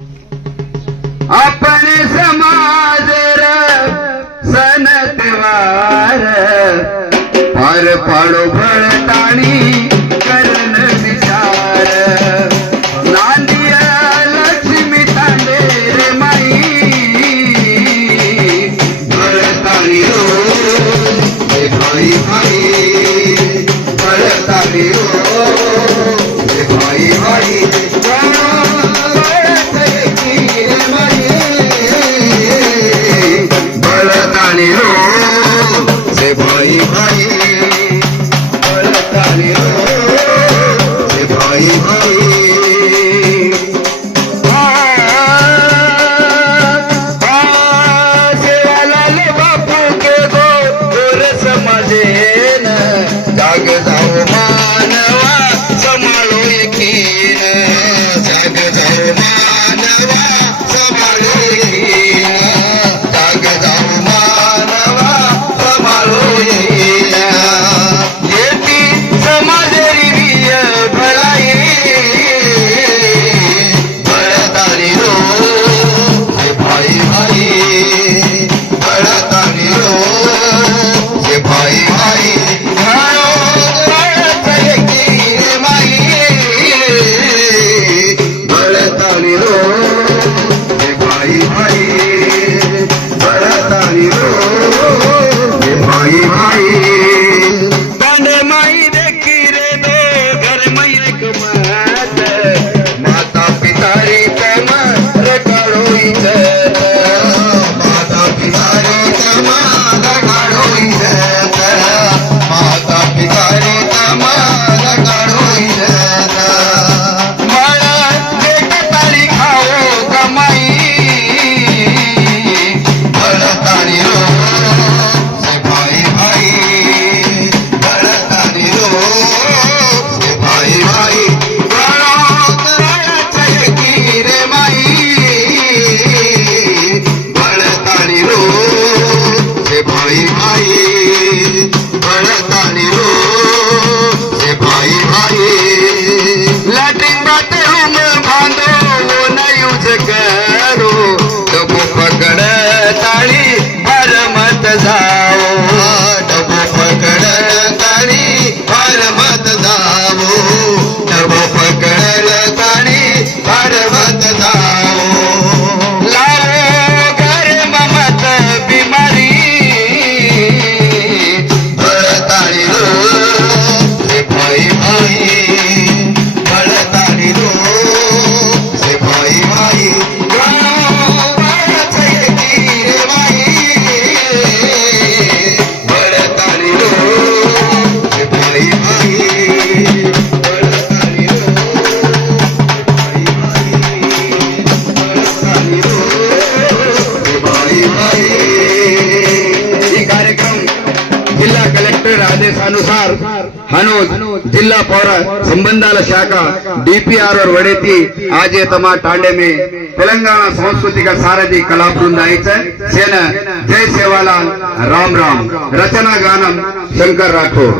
आपण समाज सण त्योहार पार पाडो भळताणी करण विचार नांदिया लक्ष्मी तांडे रे माई भळताणी हो रे भाई भाई भळताणी हो रे भाई भाई भळताणी हो रे भाई भाई भळताणी हो रे भाई भाई सेवालाल बापू के गोर समाजेन जाग जाओ मानवा समाळो एकीन जाग जाओ मानवा समाळो एकीन जाग जाओ मानवा समाळो एकीन येती समाजरी विय भलाई भळताणी हो रे भाई भाई भळताणी हो रे भाई भाई भळताणी हो रे भाई भाई भळताणी हो रे भाई भाई पांडे माई देखी रे दो घर में एक मात माता पिता रे तम रकाड़ो इज्जत माता पिता रे तम रकाड़ो इज्जत माता पिता रे तम रकाड़ो इज्जत माळा लेक तारी खाओ कमाई भळताणी हो रे भाई भाई भळताणी हो रे भाई भाई रे माई भळताणी हो रे भाई भाई भळताणी हो रे भाई भाई लैट्रिन बाथरूम बांधो वो न यूज करो डबो पकड़ ताली भर मत जाओ डबो पकड़ ताली भर मत जाओ डबो पकड़ ताली भर मत जाओ लाओ घर ममत बीमारी भळताणी हो रे भाई भाई भळताणी हो रे भाई भाई भळताणी हो रे भाई भाई भळताणी हो भळताणी हो रे भाई भाई ही कार्यक्रम जिल्हा कलेक्टर आदेशानुसार हनोज जिला पौर संबंधाల శాఖ DPR और वडेती आज ये तमा टांडे में तेलंगाना सांस्कृतिक सारथी कला बृंदायचं सेन जय सेवालाल राम राम रचना गानम शंकर राठोड।